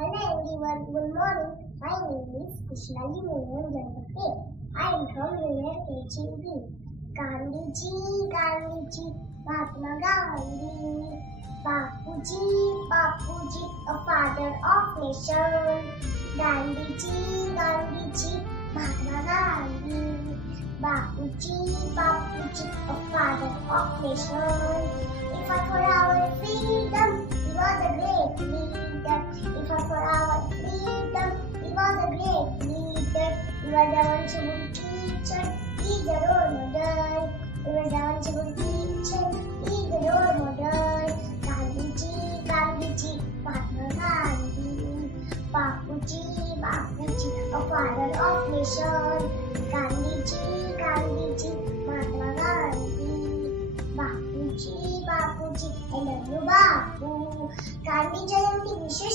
Hello everyone, good morning. My name is Krishnali Mohan Ganpate. I am from Rural KGB. Gandhiji, Gandhiji, Mahatma Gandhi. Bapuji, Bapuji, a father of nation. Gandhiji, Gandhiji, Mahatma Gandhi. Bapuji, Bapuji, a father of nation. He fought for our freedom, he was a great leader. He fought for our freedom, he was a great leader. He was a wonderful teacher, he's a role model. He was a wonderful teacher, he's a role model. Gandhiji, Gandhiji, Mahatma Gandhi. Bapuji, Bapuji, a father of nation. Gandhiji, Gandhiji, Mahatma Gandhi. Bapuji, Bapuji, I love you, Bapu. Gandhi Jayanti wishes